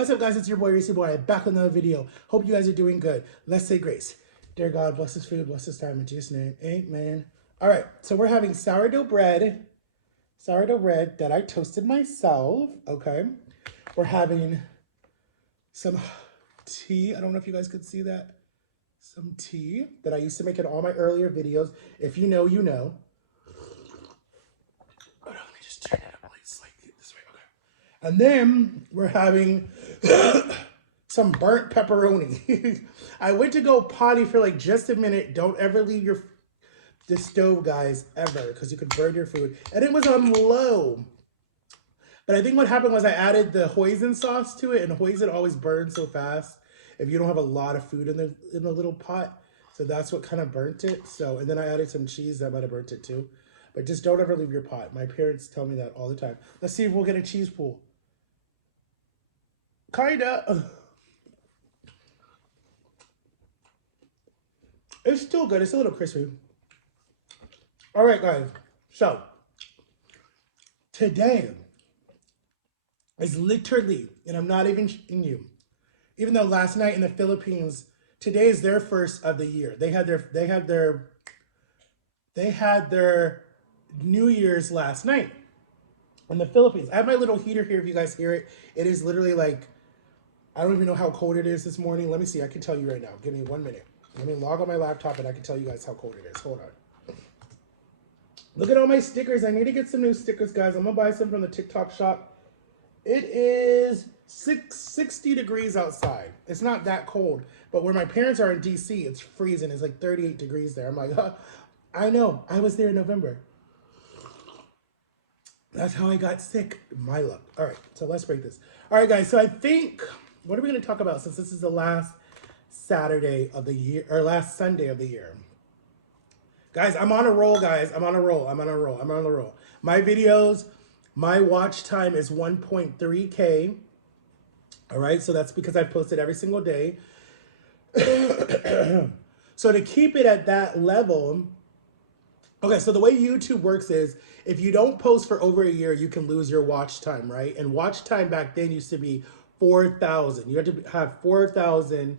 What's up, guys? It's your boy, Racy Boy. I'm back with another video. Hope you guys are doing good. Let's say grace. Dear God, bless this food, bless this time. In Jesus' name, amen. All right, so we're having sourdough bread that I toasted myself, okay? We're having some tea. I don't know if you guys could see that. Some tea that I used to make in all my earlier videos. If you know, you know. Hold on, let me just turn it up slightly this way, okay? And then we're having some burnt pepperoni. I went to go potty for like just a minute. Don't ever leave the stove, guys, ever, because you could burn your food. And it was on low. But I think what happened was I added the hoisin sauce to it, and hoisin always burns so fast if you don't have a lot of food in the little pot. So that's what kind of burnt it. So, and then I added some cheese that might have burnt it too. But just don't ever leave your pot. My parents tell me that all the time. Let's see if we'll get a cheese pool. Kinda. It's still good. It's a little crispy. All right, guys. So, today is literally, and I'm not even shitting you, even though last night in the Philippines, today is their first of the year. They had their New Year's last night in the Philippines. I have my little heater here if you guys hear it. It is literally like, I don't even know how cold it is this morning. Let me see. I can tell you right now. Give me 1 minute. Let me log on my laptop and I can tell you guys how cold it is. Hold on. Look at all my stickers. I need to get some new stickers, guys. I'm going to buy some from the TikTok shop. It is 60 degrees outside. It's not that cold. But where my parents are in DC, it's freezing. It's like 38 degrees there. I'm like, I know. I was there in November. That's how I got sick. My luck. All right, so let's break this. All right, guys. So I think, what are we going to talk about since this is the last Saturday of the year, or last Sunday of the year? Guys, I'm on a roll, guys. I'm on a roll. My videos, my watch time is 1.3K. All right, so that's because I posted every single day. So to keep it at that level, okay, so the way YouTube works is if you don't post for over a year, you can lose your watch time, right? And watch time back then used to be 4,000. You had to have 400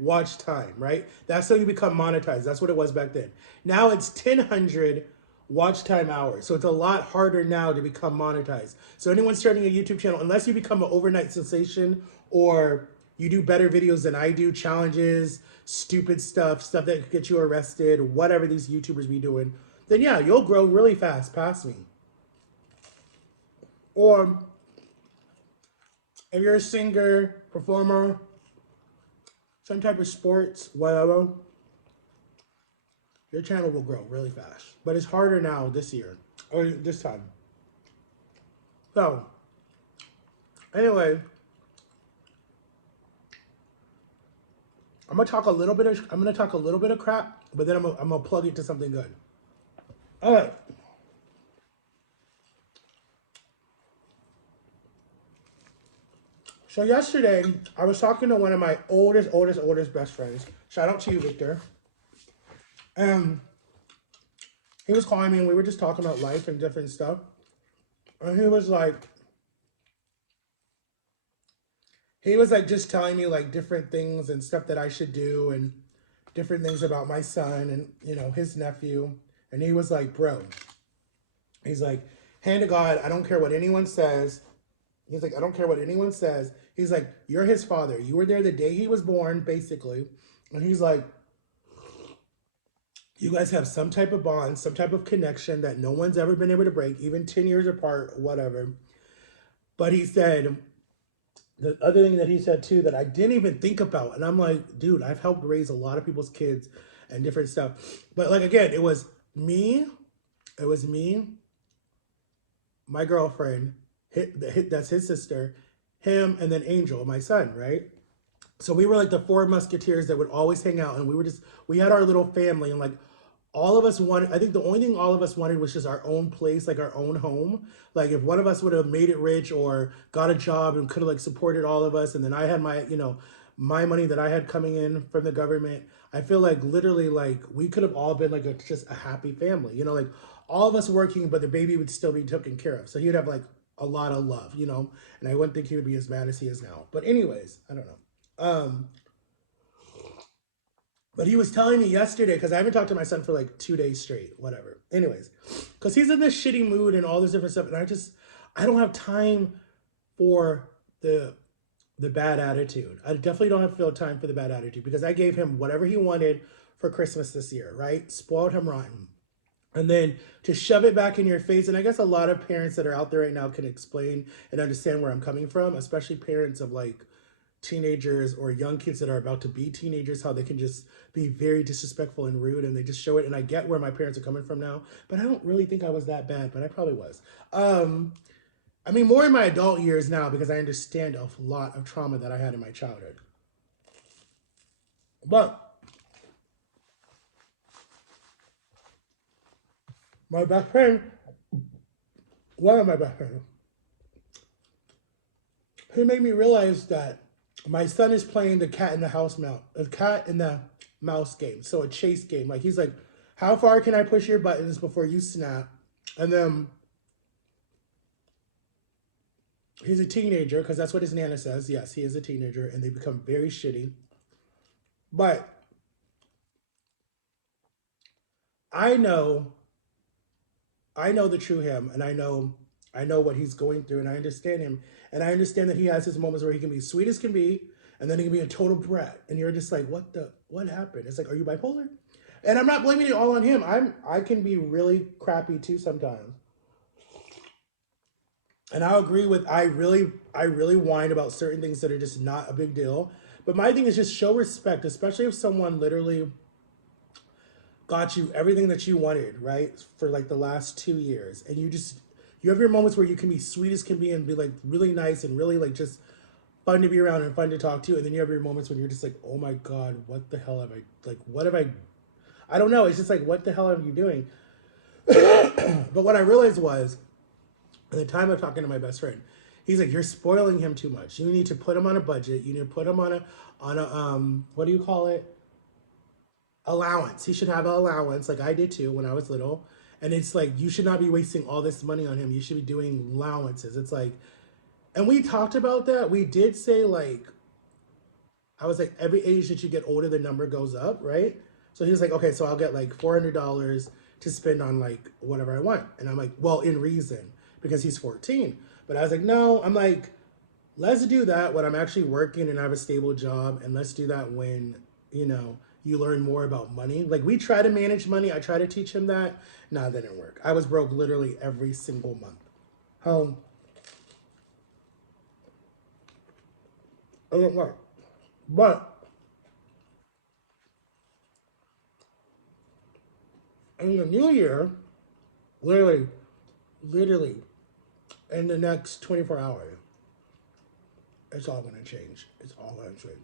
watch time, right? That's how you become monetized. That's what it was back then. Now it's 1,000 watch time hours. So it's a lot harder now to become monetized. So anyone starting a YouTube channel, unless you become an overnight sensation or you do better videos than I do, challenges, stupid stuff that could get you arrested, whatever these YouTubers be doing, then yeah, you'll grow really fast past me. Or if you're a singer, performer, some type of sports, whatever, your channel will grow really fast. But it's harder now this year, or this time. So, anyway, I'm gonna talk a little bit of crap, but then I'm gonna plug it to something good. All right. So yesterday, I was talking to one of my oldest best friends. Shout out to you, Victor. And he was calling me and we were just talking about life and different stuff. And he was like just telling me like different things and stuff that I should do and different things about my son and, you know, his nephew. And he was like, bro, he's like, hand to God, I don't care what anyone says. He's like, I don't care what anyone says. He's like, you're his father. You were there the day he was born, basically. And he's like, you guys have some type of bond, some type of connection that no one's ever been able to break, even 10 years apart, whatever. But he said, the other thing that he said too that I didn't even think about, and I'm like, dude, I've helped raise a lot of people's kids and different stuff. But like, again, it was me, my girlfriend, that's his sister, him, and then Angel, my son, right? So we were like the four musketeers that would always hang out, and we had our little family, and like all of us wanted, I think the only thing all of us wanted was just our own place, like our own home. Like if one of us would have made it rich or got a job and could have like supported all of us, and then I had my, you know, my money that I had coming in from the government, I feel like literally like we could have all been like just a happy family, you know, like all of us working, but the baby would still be taken care of. So he'd have like a lot of love, you know, and I wouldn't think he would be as mad as he is now. But anyways, I don't know. But he was telling me yesterday, because I haven't talked to my son for like 2 days straight, whatever. Anyways, because he's in this shitty mood and all this different stuff, and I don't have time for the bad attitude. I definitely don't have time for the bad attitude because I gave him whatever he wanted for Christmas this year, right? Spoiled him rotten. And then to shove it back in your face, and I guess a lot of parents that are out there right now can explain and understand where I'm coming from, especially parents of like teenagers or young kids that are about to be teenagers, how they can just be very disrespectful and rude and they just show it. And I get where my parents are coming from now, but I don't really think I was that bad, but I probably was. I mean, more in my adult years now because I understand a lot of trauma that I had in my childhood. But my best friend, one of my best friends, he made me realize that my son is playing the cat in the house mouse, a cat in the mouse game. So a chase game. Like he's like, how far can I push your buttons before you snap? And then he's a teenager because that's what his nana says. Yes, he is a teenager and they become very shitty. But I know the true him and I know what he's going through and I understand him. And I understand that he has his moments where he can be sweet as can be and then he can be a total brat. And you're just like, what happened? It's like, are you bipolar? And I'm not blaming it all on him. I can be really crappy too sometimes. And I'll agree with I really whine about certain things that are just not a big deal. But my thing is just show respect, especially if someone literally got you everything that you wanted, right? For like the last 2 years. And you have your moments where you can be sweet as can be and be like really nice and really like just fun to be around and fun to talk to. And then you have your moments when you're just like, oh my God, what the hell have I, like, what have I don't know. It's just like, what the hell are you doing? But what I realized was, at the time of talking to my best friend, he's like, you're spoiling him too much. You need to put him on a budget. You need to put him on a what do you call it? Allowance. He should have an allowance, like I did too when I was little. And it's like, you should not be wasting all this money on him. You should be doing allowances. It's like, and we talked about that. We did say like, I was like, every age that you get older, the number goes up, right? So he was like, okay, so I'll get like $400 to spend on like whatever I want. And I'm like, well, in reason, because he's 14. But I was like, no, I'm like, let's do that when I'm actually working and I have a stable job. And let's do that when, you learn more about money. Like we try to manage money. I try to teach him that. Nah, that didn't work. I was broke literally every single month. Um, it didn't work. But in the new year, literally, literally, in the next 24 hours, it's all gonna change. It's all gonna change.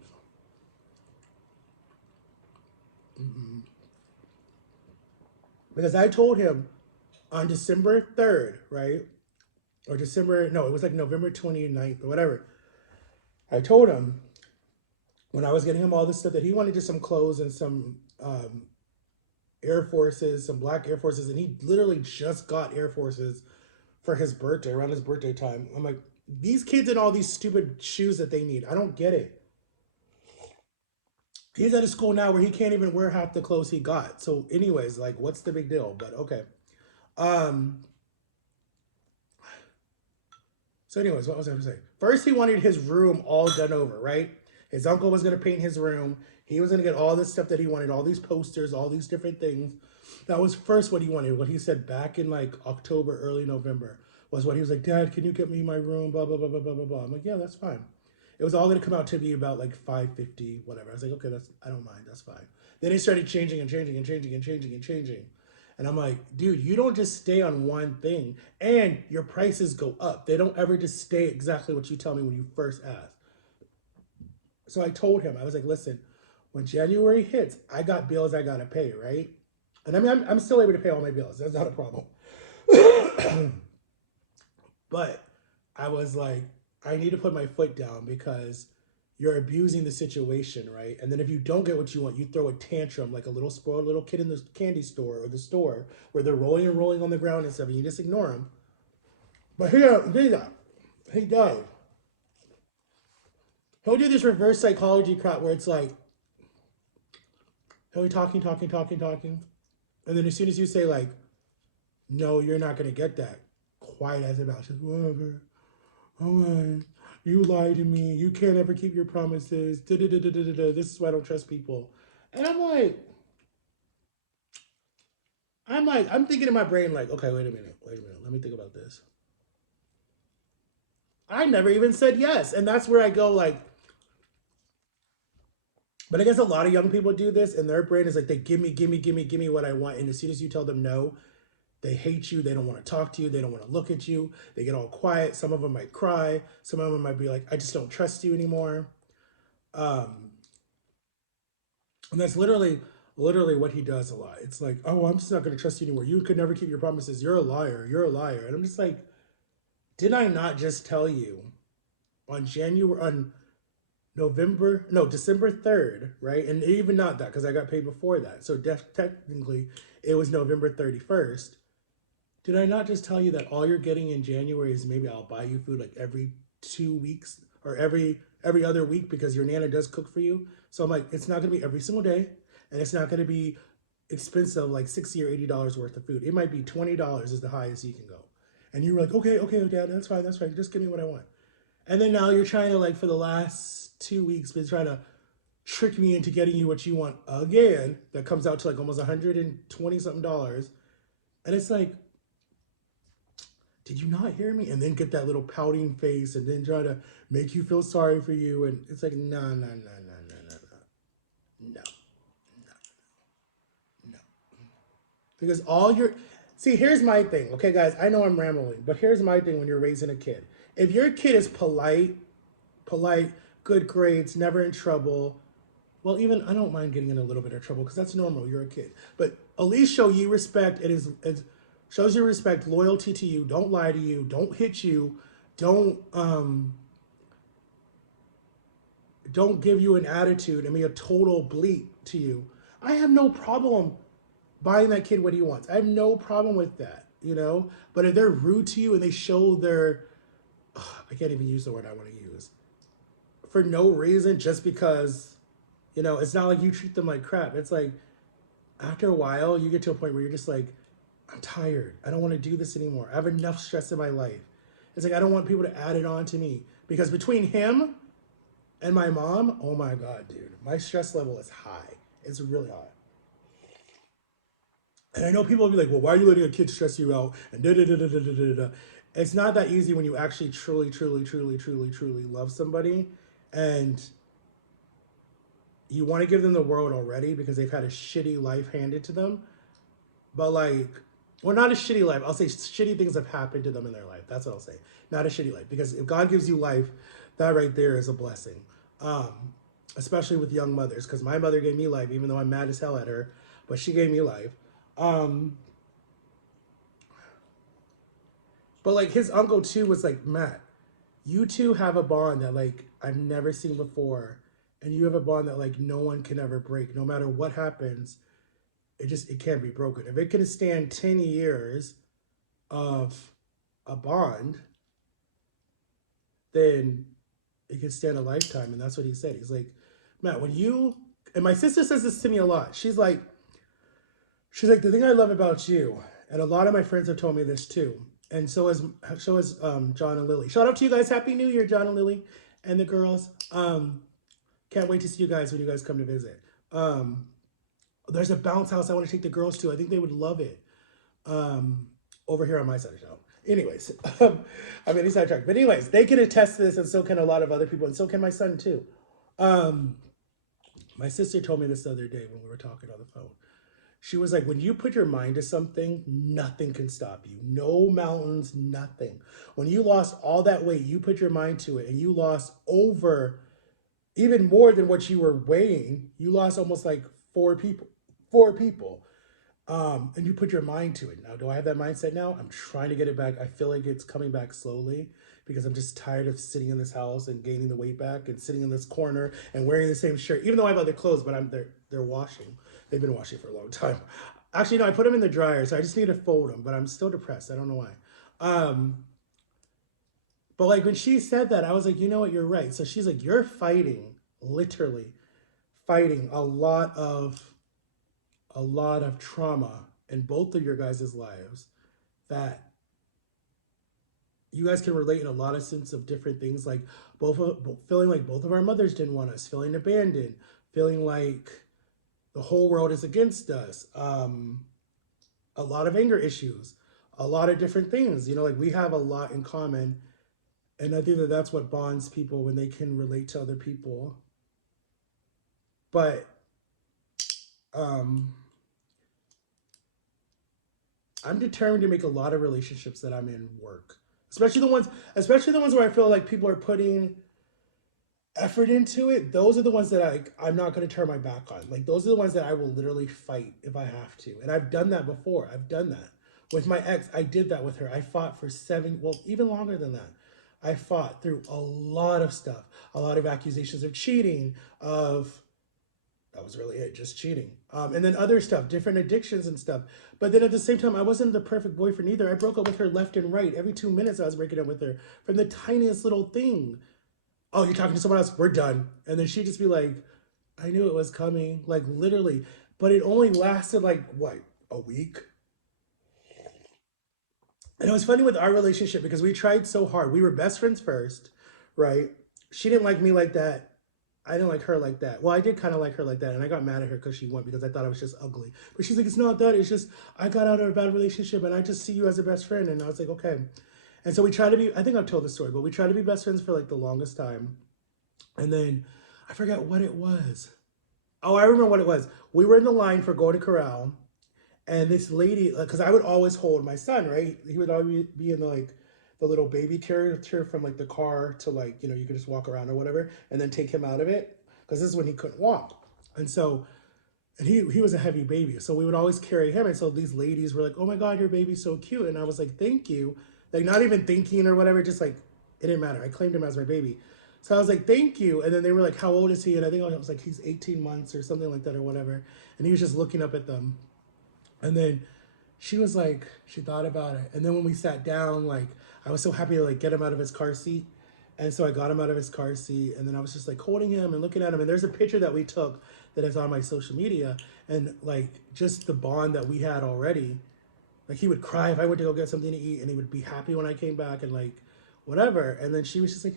Because I told him on December 3rd, right? Or December, no, it was like November 29th or whatever. I told him when I was getting him all this stuff that he wanted just some clothes and some Air Forces, some black Air Forces, and he literally just got Air Forces for his birthday, around his birthday time. I'm like, these kids and all these stupid shoes that they need. I don't get it. He's at a school now where he can't even wear half the clothes he got. So, anyways, like, what's the big deal? But okay. Um. So, anyways, what was I going to say? First, he wanted his room all done over, right? His uncle was going to paint his room. He was going to get all this stuff that he wanted, all these posters, all these different things. That was first what he wanted. What he said back in like October, early November was what he was like, Dad, can you get me my room? Blah, blah, blah, blah, blah, blah, blah. I'm like, yeah, that's fine. It was all going to come out to be about like 550, whatever. I was like, okay, I don't mind. That's fine. Then it started changing and changing and changing and changing and changing. And I'm like, dude, you don't just stay on one thing and your prices go up. They don't ever just stay exactly what you tell me when you first ask. So I told him, I was like, listen, when January hits, I got bills I got to pay, right? And I mean, I'm still able to pay all my bills. That's not a problem. But I was like, I need to put my foot down because you're abusing the situation, right? And then if you don't get what you want, you throw a tantrum like a little spoiled little kid in the candy store or the store where they're rolling and rolling on the ground and stuff, and you just ignore them. But he does. He'll do this reverse psychology crap where it's like he'll be talking, and then as soon as you say like, no, you're not gonna get that, quiet as about just whatever. All right, you lied to me. You can't ever keep your promises. Da-da-da-da-da-da. This is why I don't trust people. And I'm thinking in my brain like, okay, wait a minute. Let me think about this. I never even said yes, and that's where I go like. But I guess a lot of young people do this, and their brain is like they give me what I want, and as soon as you tell them no, they hate you. They don't want to talk to you. They don't want to look at you. They get all quiet. Some of them might cry. Some of them might be like, I just don't trust you anymore. Um, and that's literally what he does a lot. It's like, oh, I'm just not going to trust you anymore. You could never keep your promises. You're a liar. You're a liar. And I'm just like, did I not just tell you on December 3rd, right? And even not that because I got paid before that. So technically, it was November 31st. Did I not just tell you that all you're getting in January is maybe I'll buy you food like every 2 weeks or every other week because your nana does cook for you? So I'm like, it's not gonna be every single day, and it's not gonna be expensive like $60 or $80 worth of food. It might be $20 is the highest you can go. And you were like, okay, Dad, that's fine. Just give me what I want. And then now you're trying to like for the last 2 weeks been trying to trick me into getting you what you want again. That comes out to like almost $120 something. And it's like, did you not hear me? And then get that little pouting face and then try to make you feel sorry for you. And it's like, no, no. Because all your, see, here's my thing. Okay, guys, I know I'm rambling, but here's my thing when you're raising a kid. If your kid is polite, good grades, never in trouble, well, even I don't mind getting in a little bit of trouble because that's normal. You're a kid. But at least show you respect. It shows you respect, loyalty to you. Don't lie to you. Don't hit you. Don't give you an attitude and be a total bleep to you. I have no problem buying that kid what he wants. I have no problem with that, you know? But if they're rude to you and they show their, I can't even use the word I want to use, for no reason, just because, it's not like you treat them like crap. It's like, after a while, you get to a point where you're just like, I'm tired. I don't want to do this anymore. I have enough stress in my life. It's like, I don't want people to add it on to me. Because between him and my mom, oh my God, dude, my stress level is high. It's really high. And I know people will be like, well, why are you letting a kid stress you out? And da da da da da da da da. It's not that easy when you actually truly love somebody and you want to give them the world already because they've had a shitty life handed to them. But like, well, not a shitty life. I'll say shitty things have happened to them in their life. That's what I'll say. Not a shitty life. Because if God gives you life, that right there is a blessing. Um, Especially with young mothers. Because my mother gave me life, even though I'm mad as hell at her. But she gave me life. Um, but like his uncle too was like, Matt, you two have a bond that like I've never seen before. And you have a bond that like no one can ever break. No matter what happens, it can't be broken. If it can stand 10 years of a bond, then it can stand a lifetime. And that's what he said. He's like, Matt, when you, and my sister says this to me a lot. She's like, the thing I love about you, and a lot of my friends have told me this too, and so has John and Lily. Shout out to you guys. Happy New Year, John and Lily, and the girls. Can't wait to see you guys when you guys come to visit. Um, there's a bounce house I want to take the girls to. I think they would love it. Over here on my side of town. Anyways, I'm getting sidetracked. But anyways, they can attest to this, and so can a lot of other people, and so can my son too. Um, my sister told me this the other day when we were talking on the phone. She was like, when you put your mind to something, nothing can stop you. No mountains, nothing. When you lost all that weight, you put your mind to it, and you lost over even more than what you were weighing. You lost almost like four people. And you put your mind to it. Now, do I have that mindset now? I'm trying to get it back. I feel like it's coming back slowly because I'm just tired of sitting in this house and gaining the weight back and sitting in this corner and wearing the same shirt, even though I have other clothes, but they're washing. They've been washing for a long time. Actually, no, I put them in the dryer, so I just need to fold them, but I'm still depressed. I don't know why. Um, But like when she said that, I was like, you know what, you're right. So she's like, you're fighting, literally fighting a lot of trauma in both of your guys' lives that you guys can relate in a lot of sense of different things, like feeling like both of our mothers didn't want us, feeling abandoned, feeling like the whole world is against us, a lot of anger issues, a lot of different things. You know, like we have a lot in common, and I think that that's what bonds people when they can relate to other people. But um, I'm determined to make a lot of relationships that I'm in work, especially the ones where I feel like people are putting effort into it. Those are the ones that I'm not going to turn my back on. Like those are the ones that I will literally fight if I have to. And I've done that before. I've done that with my ex. I did that with her. I fought for well, even longer than that. I fought through a lot of stuff, a lot of accusations of cheating, of that was really it, just cheating. And then other stuff, different addictions and stuff. But then at the same time, I wasn't the perfect boyfriend either. I broke up with her left and right. Every 2 minutes I was breaking up with her from the tiniest little thing. Oh, you're talking to someone else? We're done. And then she'd just be like, I knew it was coming, like literally. But it only lasted like, what, a week? And it was funny with our relationship because we tried so hard. We were best friends first, right? She didn't like me like that. I didn't like her like that. Well, I did kind of like her like that, and I got mad at her because she went because I thought I was just ugly. But she's like, it's not that. It's just I got out of a bad relationship, and I just see you as a best friend. And I was like, okay. And so we try to be. I think I've told the story, but we tried to be best friends for like the longest time. And then I forgot what it was. Oh, I remember what it was. We were in the line for Golden Corral, and this lady, because I would always hold my son, right? He would always be in the like the little baby carrier from like the car to like you could just walk around or whatever, and then take him out of it because this is when he couldn't walk, and so and he was a heavy baby, so we would always carry him, and so these ladies were like, "Oh my God, your baby's so cute," and I was like, "Thank you," like not even thinking or whatever, just like it didn't matter. I claimed him as my baby. So I was like, thank you. And then they were like, how old is he? And I think I was like, he's 18 months or something like that or whatever. And he was just looking up at them. And then she was like, she thought about it. And then when we sat down, like, I was so happy to like get him out of his car seat. And so I got him out of his car seat, and then I was just like holding him and looking at him. And there's a picture that we took that is on my social media. And like just the bond that we had already. Like he would cry if I went to go get something to eat, and he would be happy when I came back and like whatever. And then she was just like,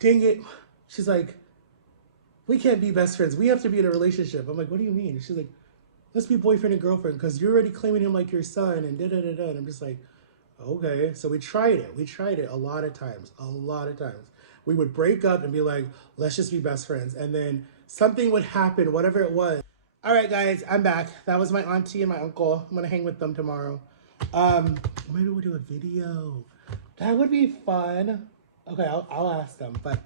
dang it. She's like, we can't be best friends. We have to be in a relationship. I'm like, what do you mean? She's like, let's be boyfriend and girlfriend because you're already claiming him like your son and da da da da. And I'm just like, okay. So we tried it. We tried it a lot of times. A lot of times. We would break up and be like, let's just be best friends. And then something would happen, whatever it was. All right, guys, I'm back. That was my auntie and my uncle. I'm gonna hang with them tomorrow. Maybe we'll do a video. That would be fun. Okay, I'll ask them. But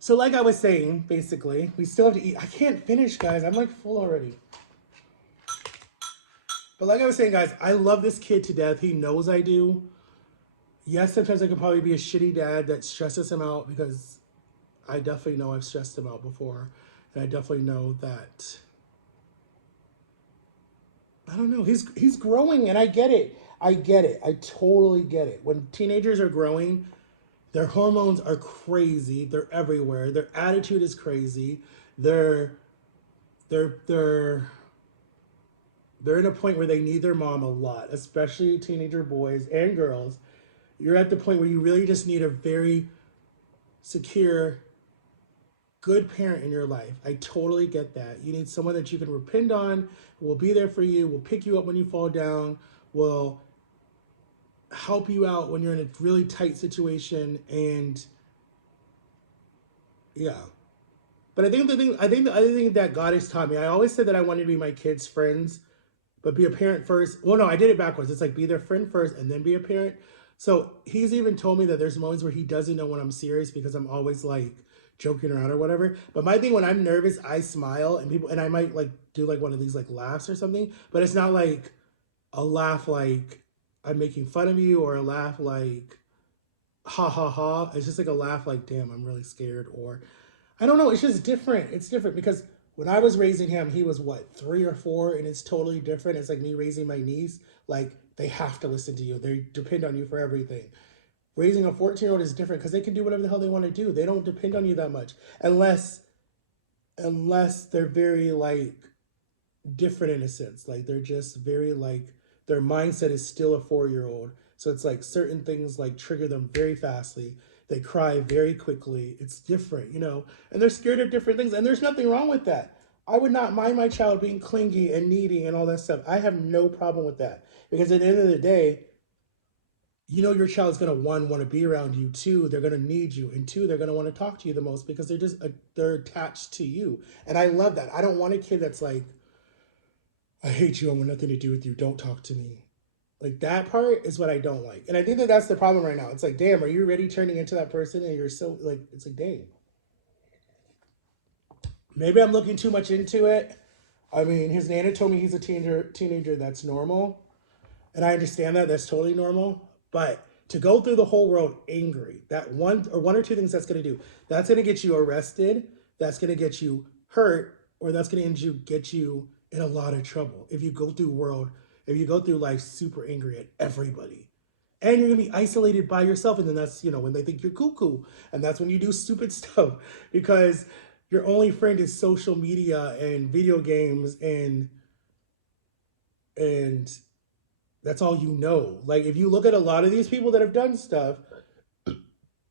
so, like I was saying, basically, we still have to eat. I can't finish, guys. I'm like full already. But like I was saying, guys, I love this kid to death. He knows I do. Yes, sometimes I could probably be a shitty dad that stresses him out because I definitely know I've stressed him out before. And I definitely know that, I don't know, he's growing and I get it. I get it. I totally get it. When teenagers are growing, their hormones are crazy. They're everywhere. Their attitude is crazy. They're they're they're they're at a point where they need their mom a lot, especially teenager boys and girls. You're at the point where you really just need a very secure, good parent in your life. I totally get that. You need someone that you can depend on, who will be there for you, will pick you up when you fall down, will help you out when you're in a really tight situation, and yeah. But I think the other thing that God has taught me, I always said that I wanted to be my kids' friends, but be a parent first. Well, no, I did it backwards. It's like be their friend first and then be a parent. So he's even told me that there's moments where he doesn't know when I'm serious because I'm always like joking around or whatever. But my thing when I'm nervous, I smile and I might like do like one of these like laughs or something, but it's not like a laugh like I'm making fun of you or a laugh like ha ha ha. It's just like a laugh like damn, I'm really scared, or I don't know. It's just different. It's different because when I was raising him, he was what, 3 or 4, and it's totally different. It's like me raising my niece. Like they have to listen to you. They depend on you for everything. Raising a 14-year-old is different because they can do whatever the hell they want to do. They don't depend on you that much unless they're very like different in a sense. Like they're just very like their mindset is still a 4-year-old. So it's like certain things like trigger them very fastly. They cry very quickly. It's different, you know, and they're scared of different things. And there's nothing wrong with that. I would not mind my child being clingy and needy and all that stuff. I have no problem with that because at the end of the day, you know your child's gonna one want to be around you. Two, they're gonna need you, and two, they're gonna want to talk to you the most because they're attached to you. And I love that. I don't want a kid that's like, I hate you. I want nothing to do with you. Don't talk to me. Like that part is what I don't like. And I think that that's the problem right now. It's like, damn, are you really turning into that person? And you're so like, it's like, dang. Maybe I'm looking too much into it. I mean, his nana told me he's a teenager. That's normal. And I understand that. That's totally normal. But to go through the whole world angry, that one or two things that's going to do, that's going to get you arrested. That's going to get you hurt, or that's going to get you in a lot of trouble. If you go through life super angry at everybody, and you're gonna be isolated by yourself, and then that's when they think you're cuckoo, and that's when you do stupid stuff because your only friend is social media and video games and that's all you know. Like if you look at a lot of these people that have done stuff,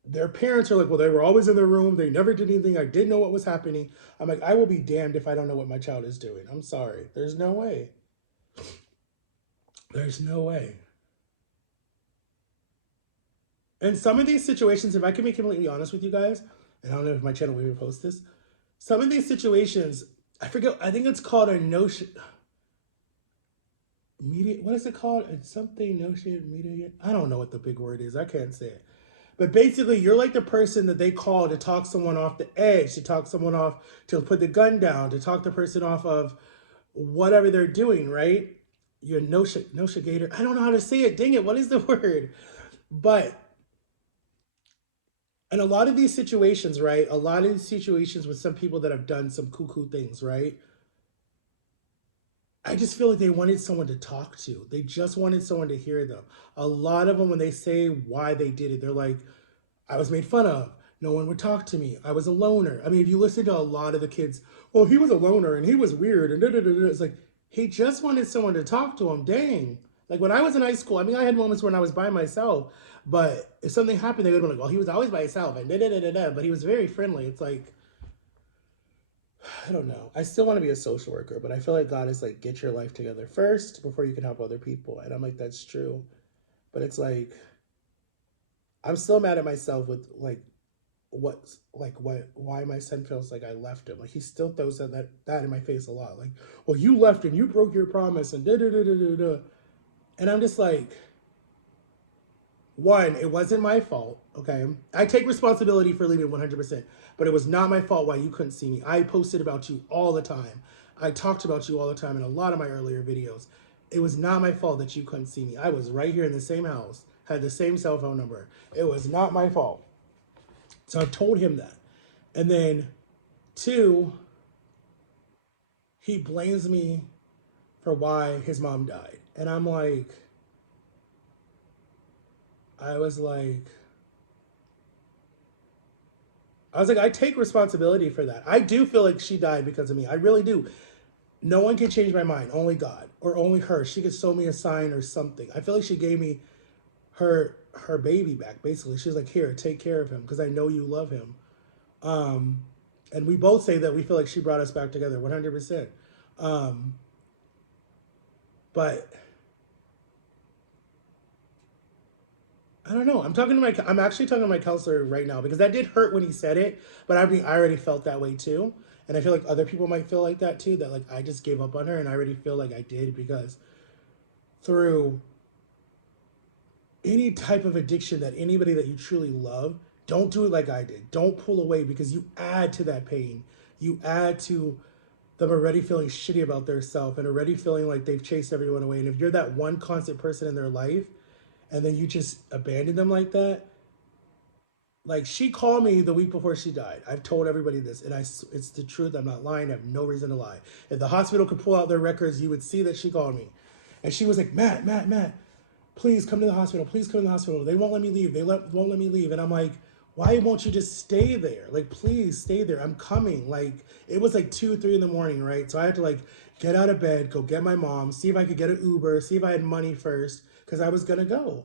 their parents are like, well, they were always in their room. They never did anything. I didn't know what was happening. I'm like, I will be damned if I don't know what my child is doing. I'm sorry. There's no way. There's no way. And some of these situations, if I can be completely honest with you guys, and I don't know if my channel will even post this, some of these situations, I forget, I think it's called a notion media. What is it called? It's something notion media. I don't know what the big word is. I can't say it. But basically, you're like the person that they call to talk someone off the edge, to talk someone off, to put the gun down, to talk the person off of whatever they're doing, right? You're no-shagator. I don't know how to say it. Dang it. What is the word? But in a lot of these situations, right? A lot of these situations with some people that have done some cuckoo things, right? I just feel like they wanted someone to talk to. They just wanted someone to hear them. A lot of them, when they say why they did it, they're like, I was made fun of. No one would talk to me. I was a loner. I mean, if you listen to a lot of the kids, well, he was a loner and he was weird and da da da da. It's like, he just wanted someone to talk to him. Dang. Like when I was in high school, I mean, I had moments when I was by myself, but if something happened, they would be like, well, he was always by himself and da da da da da. But he was very friendly. It's like, I don't know. I still want to be a social worker, but I feel like God is like, get your life together first before you can help other people. And I'm like, that's true. But it's like, I'm still mad at myself with like, why my son feels like I left him. Like he still throws that in my face a lot. Like, well, you left and you broke your promise and da da da da da da. And I'm just like, one, it wasn't my fault. Okay, I take responsibility for leaving 100%, but it was not my fault why you couldn't see me. I posted about you all the time. I talked about you all the time in a lot of my earlier videos. It was not my fault that you couldn't see me. I was right here in the same house, had the same cell phone number. It was not my fault. So I've told him that. And then two, he blames me for why his mom died. And I'm like, I was like, I take responsibility for that. I do feel like she died because of me. I really do. No one can change my mind. Only God or only her. She could show me a sign or something. I feel like she gave me her baby back. Basically, she's like, here, take care of him because I know you love him. And we both say that we feel like she brought us back together 100%. But I don't know. I'm actually talking to my counselor right now because that did hurt when he said it, but I mean, I already felt that way too. And I feel like other people might feel like that too, that like I just gave up on her, and I already feel like I did because through any type of addiction that anybody that you truly love, don't do it like I did. Don't pull away because you add to that pain. You add to them already feeling shitty about their self and already feeling like they've chased everyone away. And if you're that one constant person in their life and then you just abandon them like that, like she called me the week before she died. I've told everybody this, and it's the truth. I'm not lying. I have no reason to lie. If the hospital could pull out their records, you would see that she called me. And she was like, Matt, Matt, Matt, please come to the hospital. Please come to the hospital. They won't let me leave. Won't let me leave. And I'm like, why won't you just stay there? Like, please stay there. I'm coming. Like, it was like 2, 3 in the morning, right? So I had to like get out of bed, go get my mom, see if I could get an Uber, see if I had money first, because I was gonna go.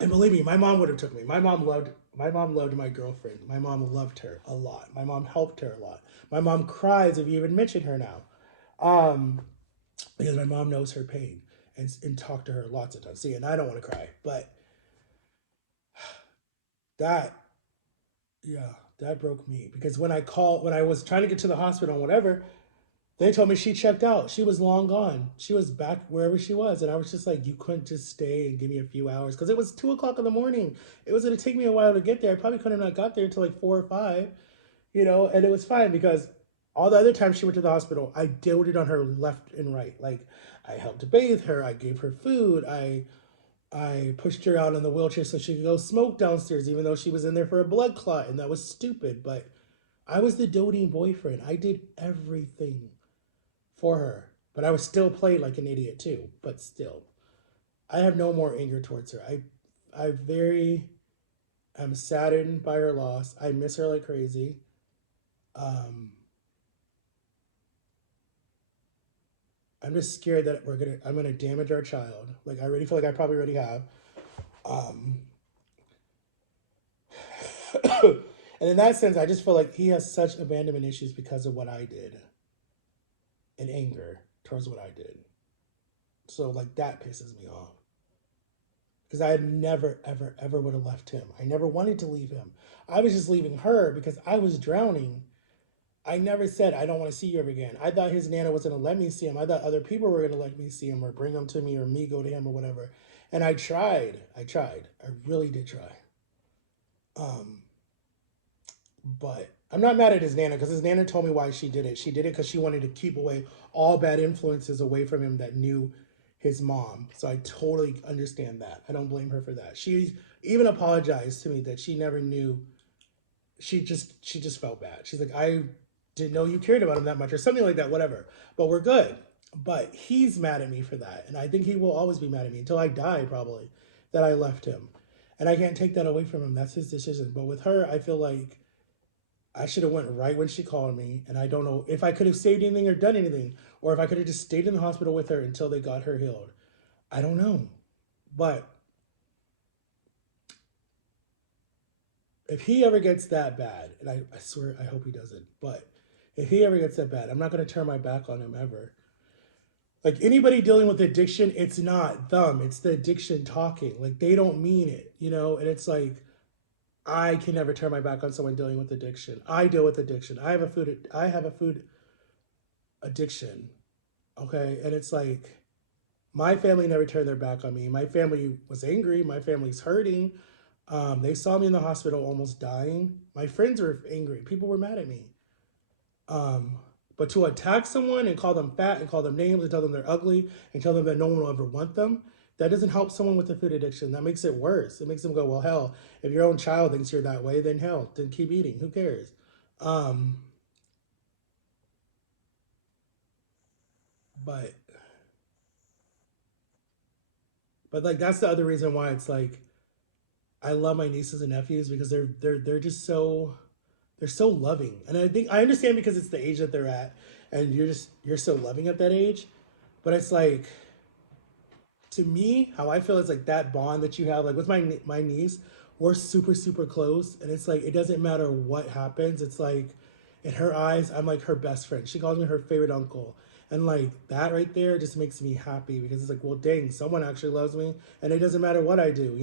And believe me, my mom would have took me. My mom loved my girlfriend. My mom loved her a lot. My mom helped her a lot. My mom cries if you even mention her now. Um, because my mom knows her pain and talk to her lots of times. See, and I don't want to cry, but that, yeah, that broke me because when I was trying to get to the hospital and whatever, they told me she checked out. She was long gone. She was back wherever she was, and I was just like, you couldn't just stay and give me a few hours because it was 2 o'clock in the morning. It was gonna take me a while to get there. I probably couldn't have not got there until like 4 or 5, and it was fine because all the other times she went to the hospital, I doted on her left and right. Like I helped bathe her, I gave her food, I pushed her out in the wheelchair so she could go smoke downstairs, even though she was in there for a blood clot, and that was stupid. But I was the doting boyfriend. I did everything for her, but I was still played like an idiot too. But still, I have no more anger towards her. I very am saddened by her loss. I miss her like crazy. Um, I'm just scared that I'm gonna damage our child. Like I already feel like I probably already have. Um, and in that sense, I just feel like he has such abandonment issues because of what I did and anger towards what I did. So like that pisses me off because I had never, ever, ever would have left him. I never wanted to leave him. I was just leaving her because I was drowning. I never said I don't want to see you ever again. I thought his nana was gonna let me see him. I thought other people were gonna let me see him or bring him to me or me go to him or whatever. And I tried. I tried. I really did try. Um, but I'm not mad at his nana because his nana told me why she did it. She did it because she wanted to keep away all bad influences away from him that knew his mom. So I totally understand that. I don't blame her for that. She even apologized to me that she never knew. She just felt bad. She's like, I didn't know you cared about him that much or something like that. Whatever. But we're good. But he's mad at me for that, and I think he will always be mad at me until I die, probably, that I left him, and I can't take that away from him. That's his decision. But with her, I feel like I should have went right when she called me, and I don't know if I could have saved anything or done anything, or if I could have just stayed in the hospital with her until they got her healed. I don't know, but if he ever gets that bad, and I swear I hope he doesn't, but if he ever gets that bad, I'm not going to turn my back on him ever. Like anybody dealing with addiction, it's not them, it's the addiction talking. Like they don't mean it. And it's like I can never turn my back on someone dealing with addiction. I deal with addiction. I have a food addiction. Okay, and it's like my family never turned their back on me. My family was angry. My family's hurting. They saw me in the hospital almost dying. My friends were angry. People were mad at me. Um, but to attack someone and call them fat and call them names and tell them they're ugly and tell them that no one will ever want them, that doesn't help someone with a food addiction. That makes it worse. It makes them go, well, hell, if your own child thinks you're that way, then hell, then keep eating. Who cares? Um, but like that's the other reason why it's like I love my nieces and nephews because they're just so loving. And I think I understand because it's the age that they're at and you're so loving at that age. But it's like to me, how I feel is like that bond that you have, like with my niece, we're super super close, and it's like it doesn't matter what happens. It's like in her eyes, I'm like her best friend. She calls me her favorite uncle, and like that right there just makes me happy because it's like, well, dang, someone actually loves me, and it doesn't matter what I do.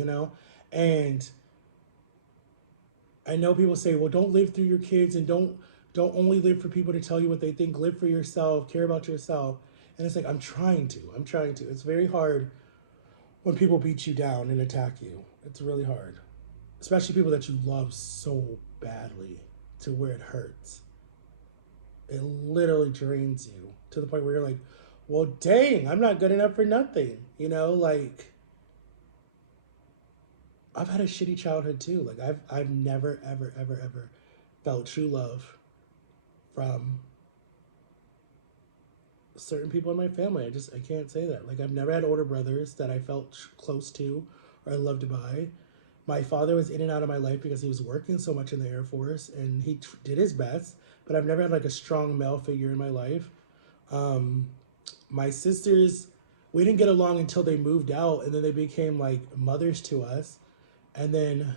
And I know people say, well, don't live through your kids, and don't only live for people to tell you what they think. Live for yourself, care about yourself. And it's like I'm trying to. I'm trying to. It's very hard when people beat you down and attack you. It's really hard, especially people that you love so badly to where it hurts. It literally drains you to the point where you're like, well, dang, I'm not good enough for nothing. Like I've had a shitty childhood too. Like I've never ever ever ever felt true love from certain people in my family. I can't say that. Like, I've never had older brothers that I felt close to or loved by. My father was in and out of my life because he was working so much in the Air Force, and he did his best. But I've never had like a strong male figure in my life. Um, my sisters, we didn't get along until they moved out, and then they became like mothers to us, and then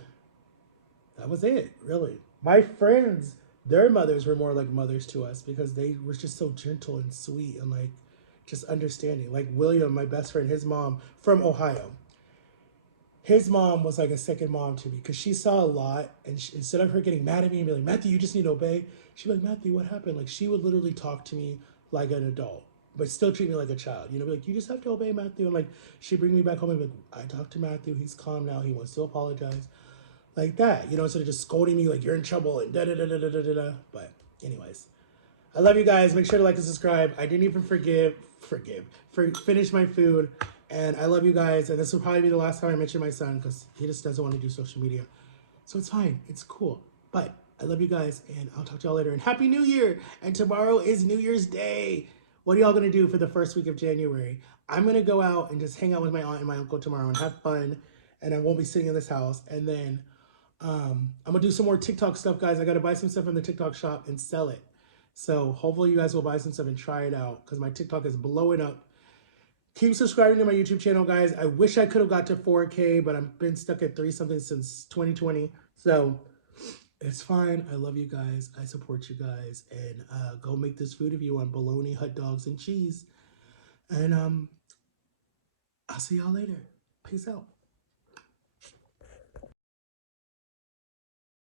that was it, really. My friends, their mothers were more like mothers to us because they were just so gentle and sweet and like just understanding. Like William, my best friend, his mom from Ohio. His mom was like a second mom to me because she saw a lot, and instead of her getting mad at me and be like, Matthew, you just need to obey, she'd be like, Matthew, what happened? Like, she would literally talk to me like an adult, but still treat me like a child. You know, be like, you just have to obey Matthew. And like, she'd bring me back home and be like, I talked to Matthew, he's calm now, he wants to apologize. Like that, you know, instead of just scolding me like you're in trouble and da da da da da da da. But, anyways, I love you guys. Make sure to like and subscribe. I didn't even finish my food. And I love you guys. And this will probably be the last time I mention my son because he just doesn't want to do social media. So it's fine. It's cool. But I love you guys. And I'll talk to y'all later. And Happy New Year. And tomorrow is New Year's Day. What are y'all going to do for the first week of January? I'm going to go out and just hang out with my aunt and my uncle tomorrow and have fun. And I won't be sitting in this house. And then I'm going to do some more TikTok stuff, guys. I got to buy some stuff in the TikTok shop and sell it. So hopefully you guys will buy some stuff and try it out because my TikTok is blowing up. Keep subscribing to my YouTube channel, guys. I wish I could have got to 4K, but I've been stuck at 3 something since 2020. So it's fine. I love you guys. I support you guys. And go make this food if you want bologna, hot dogs, and cheese. And I'll see y'all later. Peace out.